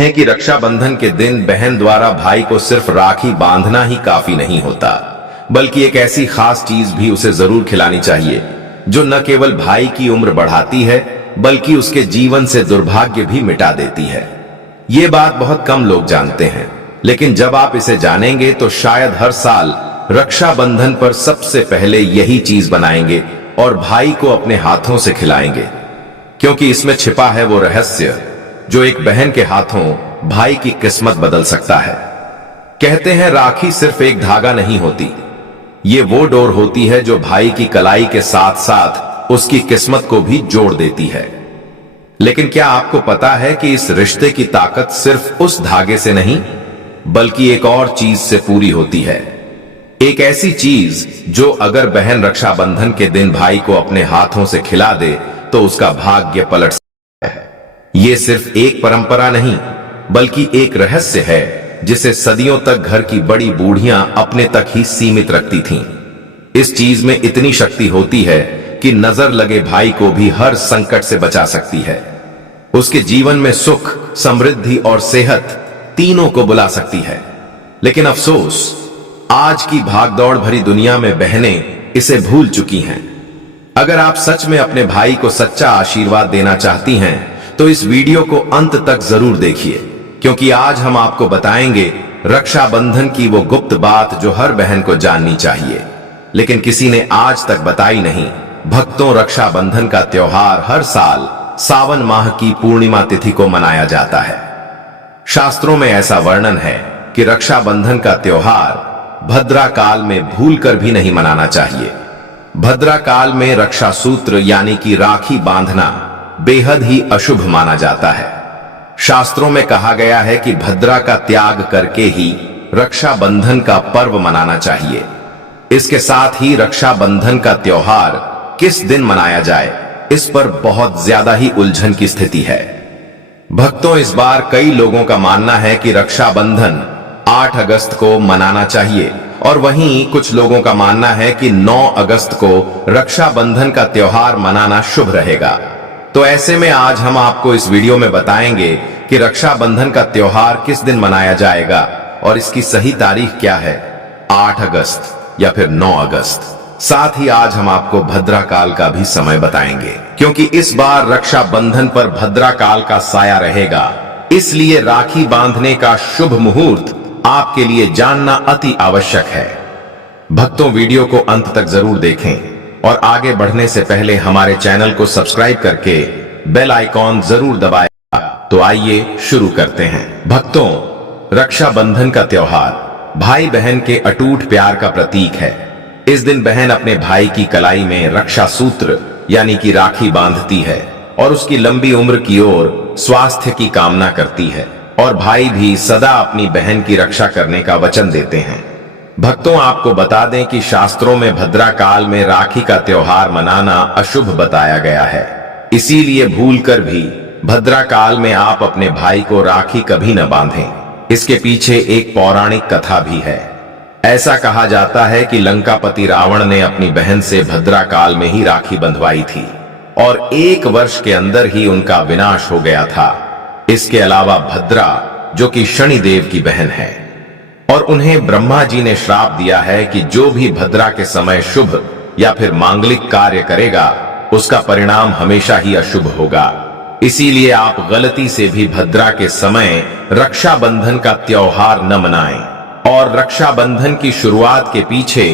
हैं कि रक्षाबंधन के दिन बहन द्वारा भाई को सिर्फ राखी बांधना ही काफी नहीं होता, बल्कि एक ऐसी खास चीज भी उसे जरूर खिलानी चाहिए जो न केवल भाई की उम्र बढ़ाती है बल्कि उसके जीवन से दुर्भाग्य भी मिटा देती है। ये बात बहुत कम लोग जानते हैं, लेकिन जब आप इसे जानेंगे तो शायद हर साल रक्षाबंधन पर सबसे पहले यही चीज बनाएंगे और भाई को अपने हाथों से खिलाएंगे, क्योंकि इसमें छिपा है वो रहस्य जो एक बहन के हाथों भाई की किस्मत बदल सकता है। कहते हैं राखी सिर्फ एक धागा नहीं होती, ये वो डोर होती है जो भाई की कलाई के साथ साथ उसकी किस्मत को भी जोड़ देती है। लेकिन क्या आपको पता है कि इस रिश्ते की ताकत सिर्फ उस धागे से नहीं बल्कि एक और चीज से पूरी होती है। एक ऐसी चीज जो अगर बहन रक्षाबंधन के दिन भाई को अपने हाथों से खिला दे तो उसका भाग्य पलट सकता है। ये सिर्फ एक परंपरा नहीं बल्कि एक रहस्य है जिसे सदियों तक घर की बड़ी बूढ़ियां अपने तक ही सीमित रखती थीं। इस चीज में इतनी शक्ति होती है कि नजर लगे भाई को भी हर संकट से बचा सकती है, उसके जीवन में सुख, समृद्धि और सेहत तीनों को बुला सकती है। लेकिन अफसोस, आज की भागदौड़ भरी दुनिया में बहनें इसे भूल चुकी हैं। अगर आप सच में अपने भाई को सच्चा आशीर्वाद देना चाहती हैं तो इस वीडियो को अंत तक जरूर देखिए, क्योंकि आज हम आपको बताएंगे रक्षाबंधन की वो गुप्त बात जो हर बहन को जाननी चाहिए लेकिन किसी ने आज तक बताई नहीं। भक्तों, रक्षाबंधन का त्योहार हर साल सावन माह की पूर्णिमा तिथि को मनाया जाता है। शास्त्रों में ऐसा वर्णन है कि रक्षाबंधन का त्योहार भद्रा काल में भूलकर भी नहीं मनाना चाहिए। भद्रा काल में रक्षा सूत्र यानी कि राखी बांधना बेहद ही अशुभ माना जाता है। शास्त्रों में कहा गया है कि भद्रा का त्याग करके ही रक्षाबंधन का पर्व मनाना चाहिए। इसके साथ ही रक्षाबंधन का त्योहार किस दिन मनाया जाए, इस पर बहुत ज्यादा ही उलझन की स्थिति है। भक्तों, इस बार कई लोगों का मानना है कि रक्षाबंधन 8 अगस्त को मनाना चाहिए और वहीं कुछ लोगों का मानना है कि 9 अगस्त को रक्षाबंधन का त्योहार मनाना शुभ रहेगा। तो ऐसे में आज हम आपको इस वीडियो में बताएंगे कि रक्षाबंधन का त्योहार किस दिन मनाया जाएगा और इसकी सही तारीख क्या है, 8 अगस्त या फिर 9 अगस्त। साथ ही आज हम आपको भद्रा काल का भी समय बताएंगे, क्योंकि इस बार रक्षाबंधन पर भद्रा काल का साया रहेगा। इसलिए राखी बांधने का शुभ मुहूर्त आपके लिए जानना अति आवश्यक है। भक्तों, वीडियो को अंत तक जरूर देखें और आगे बढ़ने से पहले हमारे चैनल को सब्सक्राइब करके बेल आइकॉन जरूर दबाएं। तो आइए शुरू करते हैं। भक्तों, रक्षाबंधन का त्योहार भाई बहन के अटूट प्यार का प्रतीक है। इस दिन बहन अपने भाई की कलाई में रक्षा सूत्र यानी कि राखी बांधती है और उसकी लंबी उम्र की ओर स्वास्थ्य की कामना करती है, और भाई भी सदा अपनी बहन की रक्षा करने का वचन देते हैं। भक्तों, आपको बता दें कि शास्त्रों में भद्रा काल में राखी का त्योहार मनाना अशुभ बताया गया है। इसीलिए भूलकर भी भद्रा काल में आप अपने भाई को राखी कभी न बांधें। इसके पीछे एक पौराणिक कथा भी है। ऐसा कहा जाता है कि लंकापति रावण ने अपनी बहन से भद्रा काल में ही राखी बंधवाई थी और 1 वर्ष के अंदर ही उनका विनाश हो गया था। इसके अलावा भद्रा, जो कि शनिदेव की बहन है, और उन्हें ब्रह्मा जी ने श्राप दिया है कि जो भी भद्रा के समय शुभ या फिर मांगलिक कार्य करेगा उसका परिणाम हमेशा ही अशुभ होगा। इसीलिए आप गलती से भी भद्रा के समय रक्षाबंधन का त्योहार न मनाएं। और रक्षाबंधन की शुरुआत के पीछे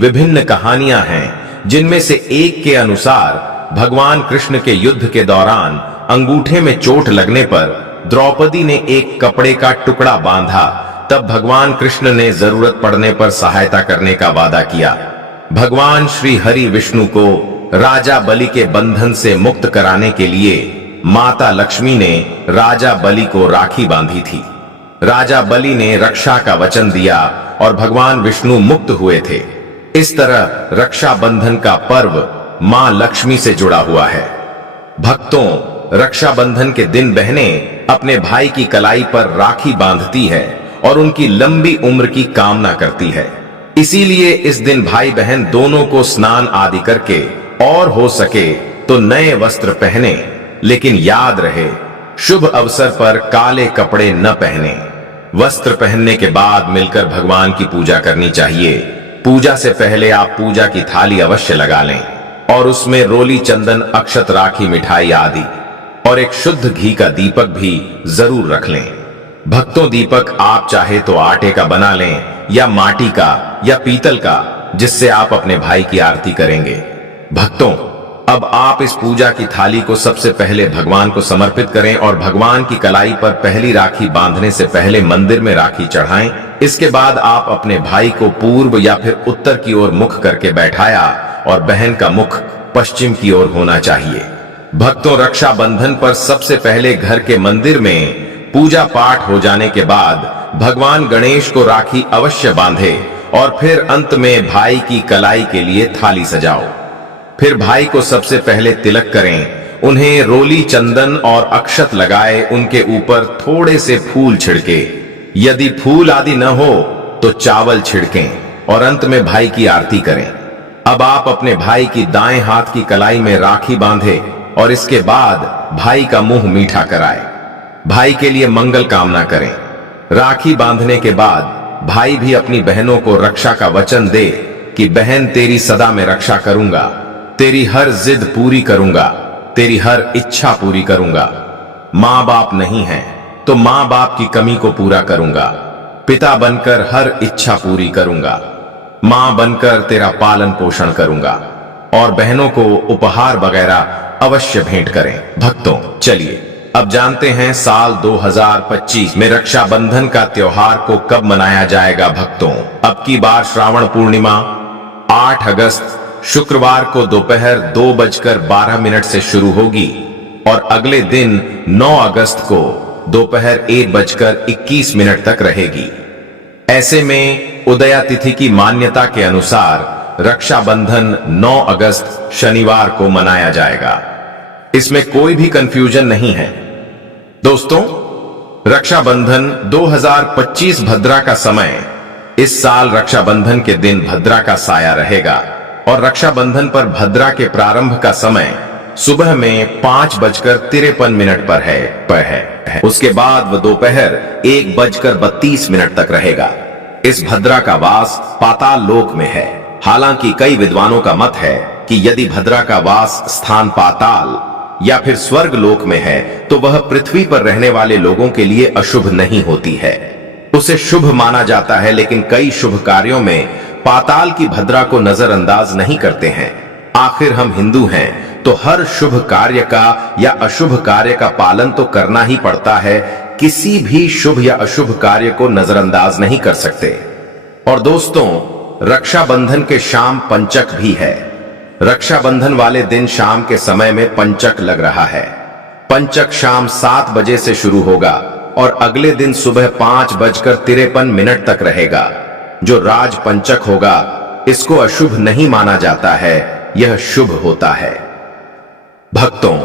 विभिन्न कहानियां हैं, जिनमें से एक के अनुसार भगवान कृष्ण के युद्ध के दौरान अंगूठे में चोट लगने पर द्रौपदी ने एक कपड़े का टुकड़ा बांधा। तब भगवान कृष्ण ने जरूरत पड़ने पर सहायता करने का वादा किया। भगवान श्री हरि विष्णु को राजा बलि के बंधन से मुक्त कराने के लिए माता लक्ष्मी ने राजा बलि को राखी बांधी थी। राजा बलि ने रक्षा का वचन दिया और भगवान विष्णु मुक्त हुए थे। इस तरह रक्षाबंधन का पर्व मां लक्ष्मी से जुड़ा हुआ है। भक्तों, रक्षाबंधन के दिन बहनें अपने भाई की कलाई पर राखी बांधती है और उनकी लंबी उम्र की कामना करती है। इसीलिए इस दिन भाई बहन दोनों को स्नान आदि करके और हो सके तो नए वस्त्र पहने। लेकिन याद रहे, शुभ अवसर पर काले कपड़े न पहने। वस्त्र पहनने के बाद मिलकर भगवान की पूजा करनी चाहिए। पूजा से पहले आप पूजा की थाली अवश्य लगा लें और उसमें रोली, चंदन, अक्षत, राखी, मिठाई आदि और एक शुद्ध घी का दीपक भी जरूर रख लें। भक्तों, दीपक आप चाहे तो आटे का बना लें या माटी का या पीतल का, जिससे आप अपने भाई की आरती करेंगे। भक्तों, अब आप इस पूजा की थाली को सबसे पहले भगवान को समर्पित करें और भगवान की कलाई पर पहली राखी बांधने से पहले मंदिर में राखी चढ़ाएं। इसके बाद आप अपने भाई को पूर्व या फिर उत्तर की ओर मुख करके बैठाया और बहन का मुख पश्चिम की ओर होना चाहिए। भक्तों, रक्षाबंधन पर सबसे पहले घर के मंदिर में पूजा पाठ हो जाने के बाद भगवान गणेश को राखी अवश्य बांधे और फिर अंत में भाई की कलाई के लिए थाली सजाओ। फिर भाई को सबसे पहले तिलक करें, उन्हें रोली, चंदन और अक्षत लगाए, उनके ऊपर थोड़े से फूल छिड़के, यदि फूल आदि न हो तो चावल छिड़कें और अंत में भाई की आरती करें। अब आप अपने भाई की दाएं हाथ की कलाई में राखी बांधे और इसके बाद भाई का मुंह मीठा कराए। भाई के लिए मंगल कामना करें। राखी बांधने के बाद भाई भी अपनी बहनों को रक्षा का वचन दे कि बहन, तेरी सदा मैं रक्षा करूंगा, तेरी हर जिद पूरी करूंगा, तेरी हर इच्छा पूरी करूंगा। माँ बाप नहीं है तो माँ बाप की कमी को पूरा करूंगा, पिता बनकर हर इच्छा पूरी करूंगा, माँ बनकर तेरा पालन पोषण करूंगा और बहनों को उपहार वगैरह अवश्य भेंट करें। भक्तों, चलिए अब जानते हैं साल 2025 में रक्षाबंधन का त्योहार को कब मनाया जाएगा। भक्तों, अब की बार श्रावण पूर्णिमा 8 अगस्त शुक्रवार को दोपहर 2:12 से शुरू होगी और अगले दिन 9 अगस्त को दोपहर 1:21 तक रहेगी। ऐसे में उदया तिथि की मान्यता के अनुसार रक्षाबंधन 9 अगस्त शनिवार को मनाया जाएगा। इसमें कोई भी कंफ्यूजन नहीं है। दोस्तों, रक्षाबंधन 2025 भद्रा का समय, इस साल रक्षाबंधन के दिन भद्रा का साया रहेगा और रक्षाबंधन पर भद्रा के प्रारंभ का समय सुबह में 5:53 पर है। उसके बाद वह दोपहर 1:32 तक रहेगा। इस भद्रा का वास पाताल लोक में है। हालांकि कई विद्वानों का मत है कि यदि भद्रा का वास स्थान पाताल या फिर स्वर्ग लोक में है तो वह पृथ्वी पर रहने वाले लोगों के लिए अशुभ नहीं होती है, उसे शुभ माना जाता है। लेकिन कई शुभ कार्यों में पाताल की भद्रा को नजरअंदाज नहीं करते हैं। आखिर हम हिंदू हैं तो हर शुभ कार्य का या अशुभ कार्य का पालन तो करना ही पड़ता है। किसी भी शुभ या अशुभ कार्य को नजरअंदाज नहीं कर सकते। और दोस्तों, रक्षाबंधन के शाम पंचक भी है। रक्षाबंधन वाले दिन शाम के समय में पंचक लग रहा है। पंचक शाम 7 बजे से शुरू होगा और अगले दिन सुबह 5:53 तक रहेगा। जो राज पंचक होगा इसको अशुभ नहीं माना जाता है, यह शुभ होता है। भक्तों,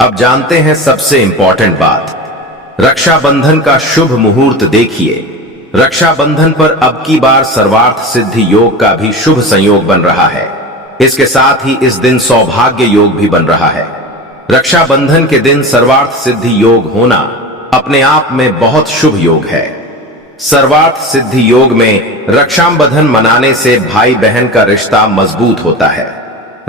अब जानते हैं सबसे इंपॉर्टेंट बात, रक्षाबंधन का शुभ मुहूर्त देखिए। रक्षाबंधन पर अब की बार सर्वार्थ सिद्धि योग का भी शुभ संयोग बन रहा है। इसके साथ ही इस दिन सौभाग्य योग भी बन रहा है। रक्षाबंधन के दिन सर्वार्थ सिद्धि योग होना अपने आप में बहुत शुभ योग है। सर्वार्थ सिद्धि योग में रक्षाबंधन मनाने से भाई बहन का रिश्ता मजबूत होता है।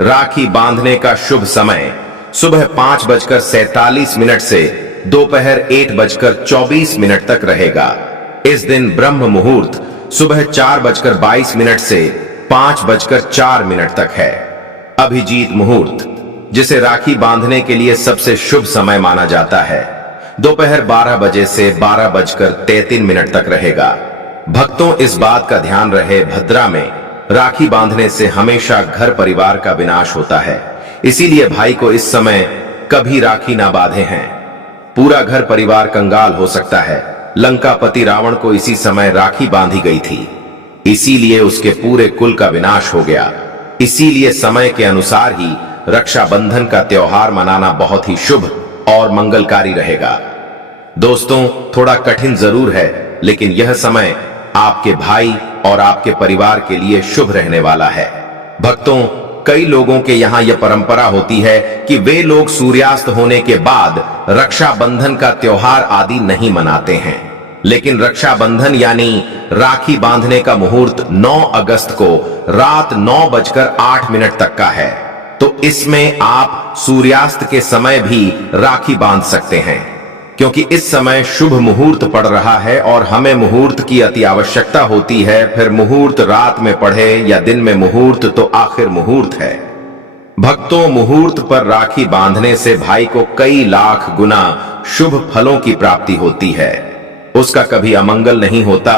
राखी बांधने का शुभ समय सुबह 5:47 से दोपहर 1:24 तक रहेगा। इस दिन ब्रह्म मुहूर्त सुबह 4:22 से 5:04 तक है। अभिजीत मुहूर्त, जिसे राखी बांधने के लिए सबसे शुभ समय माना जाता है, दोपहर 12 बजे से 12:33 तक रहेगा। भक्तों, इस बात का ध्यान रहे, भद्रा में राखी बांधने से हमेशा घर परिवार का विनाश होता है। इसीलिए भाई को इस समय कभी राखी ना बांधे हैं। पूरा घर परिवार कंगाल हो सकता है। लंकापति रावण को इसी समय राखी बांधी गई थी, इसीलिए उसके पूरे कुल का विनाश हो गया। इसीलिए समय के अनुसार ही रक्षाबंधन का त्योहार मनाना बहुत ही शुभ और मंगलकारी रहेगा। दोस्तों, थोड़ा कठिन जरूर है, लेकिन यह समय आपके भाई और आपके परिवार के लिए शुभ रहने वाला है। भक्तों, कई लोगों के यहाँ यह परंपरा होती है कि वे लोग सूर्यास्त होने के बाद रक्षाबंधन का त्योहार आदि नहीं मनाते हैं। लेकिन रक्षाबंधन यानी राखी बांधने का मुहूर्त 9 अगस्त को रात 9:08 तक का है। तो इसमें आप सूर्यास्त के समय भी राखी बांध सकते हैं, क्योंकि इस समय शुभ मुहूर्त पड़ रहा है और हमें मुहूर्त की अति आवश्यकता होती है। फिर मुहूर्त रात में पढ़े या दिन में मुहूर्त तो आखिर मुहूर्त है। भक्तों, मुहूर्त पर राखी बांधने से भाई को कई लाख गुना शुभ फलों की प्राप्ति होती है, उसका कभी अमंगल नहीं होता।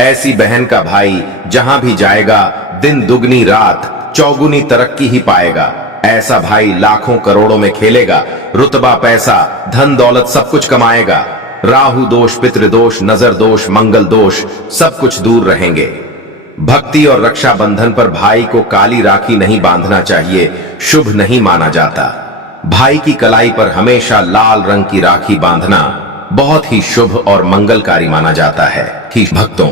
ऐसी बहन का भाई जहां भी जाएगा दिन दुगनी रात चौगुनी तरक्की ही पाएगा। ऐसा भाई लाखों करोड़ों में खेलेगा, रुतबा पैसा धन दौलत सब कुछ कमाएगा। राहु दोष, पितृदोष, नजर दोष, मंगल दोष सब कुछ दूर रहेंगे। भक्ति और रक्षाबंधन पर भाई को काली राखी नहीं बांधना चाहिए, शुभ नहीं माना जाता। भाई की कलाई पर हमेशा लाल रंग की राखी बांधना बहुत ही शुभ और मंगलकारी माना जाता है। ठीक भक्तों,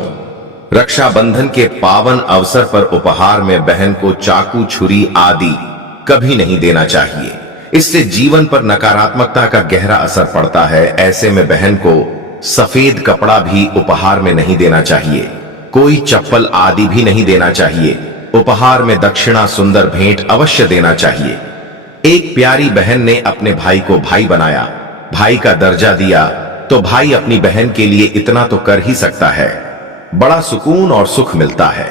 रक्षाबंधन के पावन अवसर पर उपहार में बहन को चाकू, छुरी आदि कभी नहीं देना चाहिए। इससे जीवन पर नकारात्मकता का गहरा असर पड़ता है। ऐसे में बहन को सफेद कपड़ा भी उपहार में नहीं देना चाहिए, कोई चप्पल आदि भी नहीं देना चाहिए। उपहार में दक्षिणा, सुंदर भेंट अवश्य देना चाहिए। एक प्यारी बहन ने अपने भाई को भाई बनाया, भाई का दर्जा दिया, तो भाई अपनी बहन के लिए इतना तो कर ही सकता है। बड़ा सुकून और सुख मिलता है।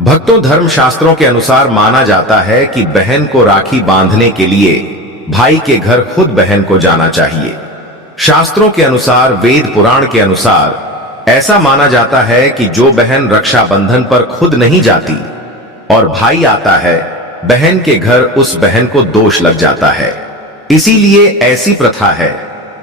भक्तों, धर्म शास्त्रों के अनुसार माना जाता है कि बहन को राखी बांधने के लिए भाई के घर खुद बहन को जाना चाहिए। शास्त्रों के अनुसार, वेद पुराण के अनुसार ऐसा माना जाता है कि जो बहन रक्षाबंधन पर खुद नहीं जाती और भाई आता है बहन के घर, उस बहन को दोष लग जाता है। इसीलिए ऐसी प्रथा है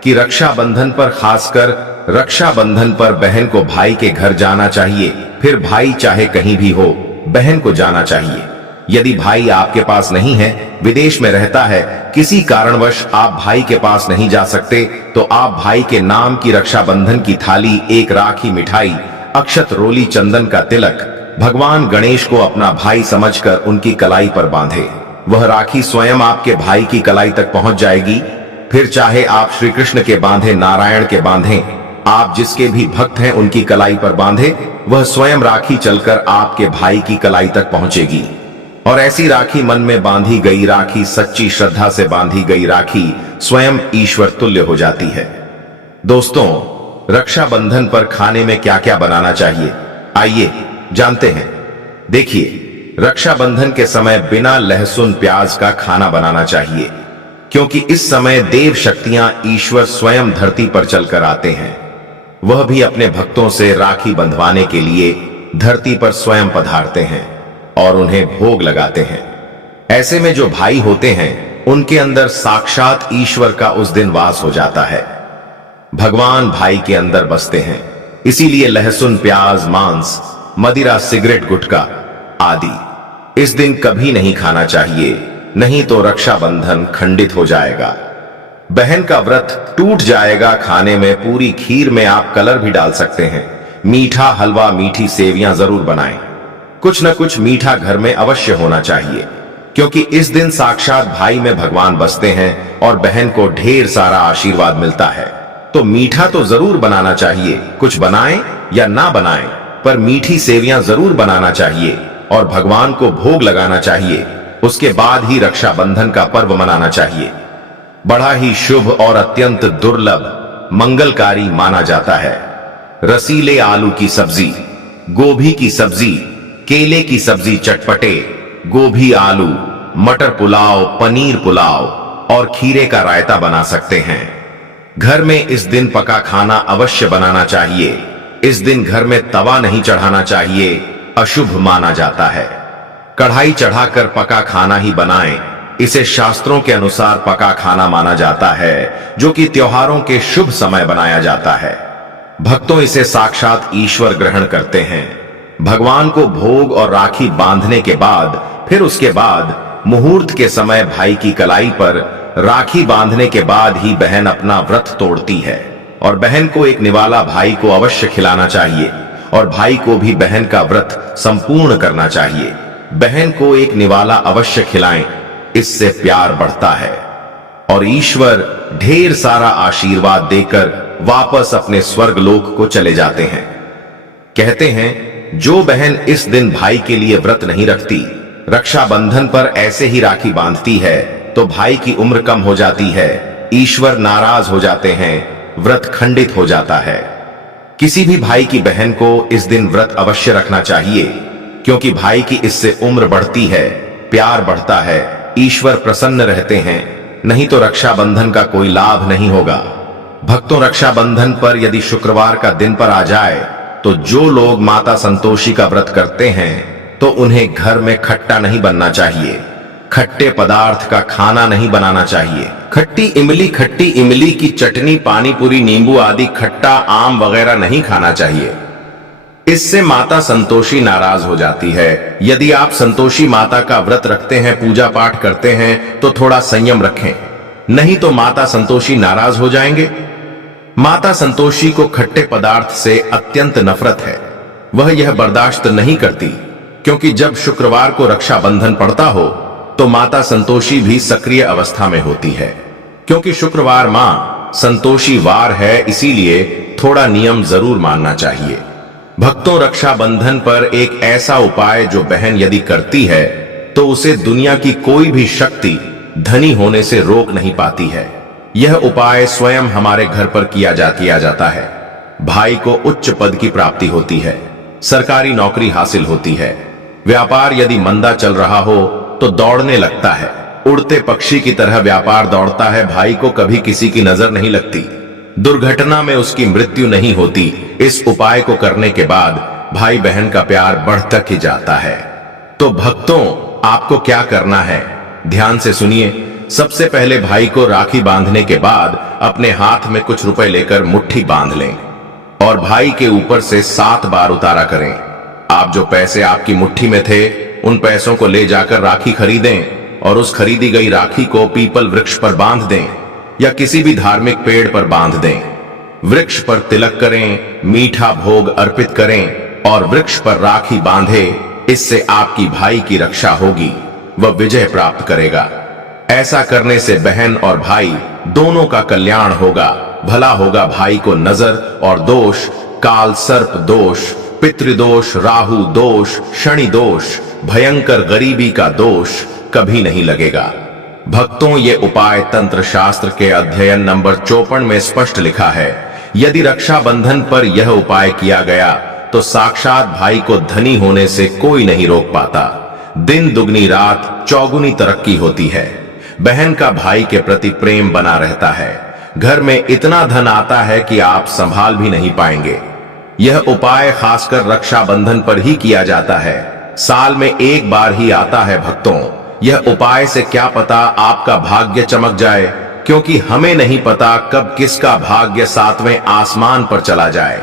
कि रक्षाबंधन पर, खासकर रक्षाबंधन पर बहन को भाई के घर जाना चाहिए। फिर भाई चाहे कहीं भी हो, बहन को जाना चाहिए। यदि भाई आपके पास नहीं है, विदेश में रहता है, किसी कारणवश आप भाई के पास नहीं जा सकते, तो आप भाई के नाम की रक्षाबंधन की थाली, एक राखी, मिठाई, अक्षत, रोली, चंदन का तिलक भगवान गणेश को अपना भाई समझकर उनकी कलाई पर बांधे। वह राखी स्वयं आपके भाई की कलाई तक पहुंच जाएगी। फिर चाहे आप श्री कृष्ण के बांधे, नारायण के बांधे, आप जिसके भी भक्त हैं उनकी कलाई पर बांधे, वह स्वयं राखी चलकर आपके भाई की कलाई तक पहुंचेगी। और ऐसी राखी, मन में बांधी गई राखी, सच्ची श्रद्धा से बांधी गई राखी स्वयं ईश्वर तुल्य हो जाती है। दोस्तों, रक्षाबंधन पर खाने में क्या क्या बनाना चाहिए, आइए जानते हैं। देखिए, रक्षाबंधन के समय बिना लहसुन प्याज का खाना बनाना चाहिए, क्योंकि इस समय देव शक्तियां, ईश्वर स्वयं धरती पर चलकर आते हैं। वह भी अपने भक्तों से राखी बंधवाने के लिए धरती पर स्वयं पधारते हैं और उन्हें भोग लगाते हैं। ऐसे में जो भाई होते हैं, उनके अंदर साक्षात ईश्वर का उस दिन वास हो जाता है। भगवान भाई के अंदर बसते हैं। इसीलिए लहसुन, प्याज, मांस, मदिरा, सिगरेट, गुटखा आदि इस दिन कभी नहीं खाना चाहिए, नहीं तो रक्षाबंधन खंडित हो जाएगा। बहन का व्रत टूट जाएगा। खाने में पूरी खीर में आप कलर भी डाल सकते हैं। मीठा हलवा, मीठी सेवियां जरूर बनाएं। कुछ न कुछ मीठा घर में अवश्य होना चाहिए, क्योंकि इस दिन साक्षात भाई में भगवान बसते हैं और बहन को ढेर सारा आशीर्वाद मिलता है। तो मीठा तो जरूर बनाना चाहिए। कुछ बनाएं या ना बनाएं, पर मीठी सेवियां जरूर बनाना चाहिए और भगवान को भोग लगाना चाहिए। उसके बाद ही रक्षाबंधन का पर्व मनाना चाहिए। बड़ा ही शुभ और अत्यंत दुर्लभ, मंगलकारी माना जाता है। रसीले आलू की सब्जी, गोभी की सब्जी, केले की सब्जी, चटपटे गोभी, आलू, मटर पुलाव, पनीर पुलाव और खीरे का रायता बना सकते हैं। घर में इस दिन पका खाना अवश्य बनाना चाहिए। इस दिन घर में तवा नहीं चढ़ाना चाहिए, अशुभ माना जाता है। कढ़ाई चढ़ाकर पका खाना ही बनाएं। इसे शास्त्रों के अनुसार पका खाना माना जाता है, जो कि त्योहारों के शुभ समय बनाया जाता है। भक्तों, इसे साक्षात ईश्वर ग्रहण करते हैं। भगवान को भोग और राखी बांधने के बाद, फिर उसके बाद मुहूर्त के समय भाई की कलाई पर राखी बांधने के बाद ही बहन अपना व्रत तोड़ती है। और बहन को एक निवाला भाई को अवश्य खिलाना चाहिए और भाई को भी बहन का व्रत संपूर्ण करना चाहिए। बहन को एक निवाला अवश्य खिलाएं, इससे प्यार बढ़ता है और ईश्वर ढेर सारा आशीर्वाद देकर वापस अपने स्वर्ग लोक को चले जाते हैं। कहते हैं जो बहन इस दिन भाई के लिए व्रत नहीं रखती, रक्षाबंधन पर ऐसे ही राखी बांधती है, तो भाई की उम्र कम हो जाती है, ईश्वर नाराज हो जाते हैं, व्रत खंडित हो जाता है। किसी भी भाई की बहन को इस दिन व्रत अवश्य रखना चाहिए, क्योंकि भाई की इससे उम्र बढ़ती है, प्यार बढ़ता है, ईश्वर प्रसन्न रहते हैं, नहीं तो रक्षाबंधन का कोई लाभ नहीं होगा। भक्तों, रक्षाबंधन पर यदि शुक्रवार का दिन पर आ जाए तो जो लोग माता संतोषी का व्रत करते हैं तो उन्हें घर में खट्टा नहीं बनना चाहिए, खट्टे पदार्थ का खाना नहीं बनाना चाहिए। खट्टी इमली की चटनी, पानी पूरी, नींबू आदि खट्टा आम वगैरह नहीं खाना चाहिए, इससे माता संतोषी नाराज हो जाती है। यदि आप संतोषी माता का व्रत रखते हैं, पूजा पाठ करते हैं, तो थोड़ा संयम रखें, नहीं तो माता संतोषी नाराज हो जाएंगे। माता संतोषी को खट्टे पदार्थ से अत्यंत नफरत है, वह यह बर्दाश्त नहीं करती, क्योंकि जब शुक्रवार को रक्षाबंधन पड़ता हो तो माता संतोषी भी सक्रिय अवस्था में होती है। क्योंकि शुक्रवार मां संतोषी वार है, इसीलिए थोड़ा नियम जरूर मानना चाहिए। भक्तों, रक्षाबंधन पर एक ऐसा उपाय जो बहन यदि करती है तो उसे दुनिया की कोई भी शक्ति धनी होने से रोक नहीं पाती है। यह उपाय स्वयं हमारे घर पर किया जाता है। भाई को उच्च पद की प्राप्ति होती है, सरकारी नौकरी हासिल होती है, व्यापार यदि मंदा चल रहा हो तो दौड़ने लगता है, उड़ते पक्षी की तरह व्यापार दौड़ता है, भाई को कभी किसी की नजर नहीं लगती, दुर्घटना में उसकी मृत्यु नहीं होती। इस उपाय को करने के बाद भाई बहन का प्यार बढ़ता ही जाता है। तो भक्तों, आपको क्या करना है, ध्यान से सुनिए। सबसे पहले भाई को राखी बांधने के बाद अपने हाथ में कुछ रुपए लेकर मुट्ठी बांध लें और भाई के ऊपर से 7 बार उतारा करें। आप जो पैसे आपकी मुट्ठी में थे, उन पैसों को ले जाकर राखी खरीदें और उस खरीदी गई राखी को पीपल वृक्ष पर बांध दें या किसी भी धार्मिक पेड़ पर बांध दें। वृक्ष पर तिलक करें, मीठा भोग अर्पित करें और वृक्ष पर राखी बांधे। इससे आपकी भाई की रक्षा होगी, वह विजय प्राप्त करेगा। ऐसा करने से बहन और भाई दोनों का कल्याण होगा, भला होगा। भाई को नजर और दोष, काल सर्प दोष, पितृदोष, राहु दोष, शनि दोष, भयंकर गरीबी का दोष कभी नहीं लगेगा। भक्तों, ये उपाय तंत्र शास्त्र के अध्ययन नंबर 54 में स्पष्ट लिखा है। यदि रक्षाबंधन पर यह उपाय किया गया तो साक्षात भाई को धनी होने से कोई नहीं रोक पाता। दिन दुगनी रात चौगुनी तरक्की होती है। बहन का भाई के प्रति प्रेम बना रहता है। घर में इतना धन आता है कि आप संभाल भी नहीं पाएंगे। यह उपाय खासकर रक्षाबंधन पर ही किया जाता है, साल में एक बार ही आता है। भक्तों, यह उपाय से क्या पता आपका भाग्य चमक जाए, क्योंकि हमें नहीं पता कब किसका भाग्य 7वें आसमान पर चला जाए।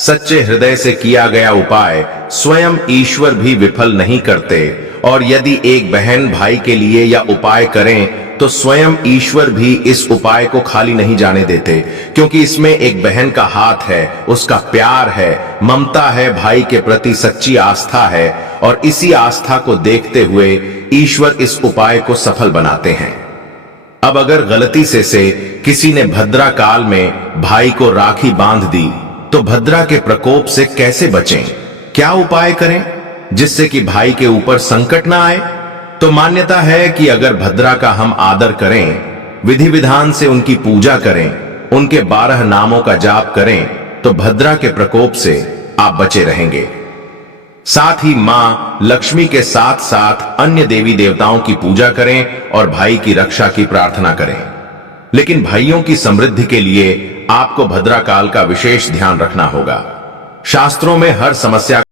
सच्चे हृदय से किया गया उपाय स्वयं ईश्वर भी विफल नहीं करते, और यदि एक बहन भाई के लिए यह उपाय करें तो स्वयं ईश्वर भी इस उपाय को खाली नहीं जाने देते, क्योंकि इसमें एक बहन का हाथ है, उसका प्यार है, ममता है, भाई के प्रति सच्ची आस्था है, और इसी आस्था को देखते हुए ईश्वर इस उपाय को सफल बनाते हैं। अब अगर गलती से किसी ने भद्रा काल में भाई को राखी बांध दी तो भद्रा के प्रकोप से कैसे बचें? क्या उपाय करें जिससे कि भाई के ऊपर संकट ना आए? तो मान्यता है कि अगर भद्रा का हम आदर करें, विधि विधान से उनकी पूजा करें, उनके 12 नामों का जाप करें, तो भद्रा के प्रकोप से आप बचे रहेंगे। साथ ही मां लक्ष्मी के साथ साथ अन्य देवी देवताओं की पूजा करें और भाई की रक्षा की प्रार्थना करें। लेकिन भाइयों की समृद्धि के लिए आपको भद्रा काल का विशेष ध्यान रखना होगा। शास्त्रों में हर समस्या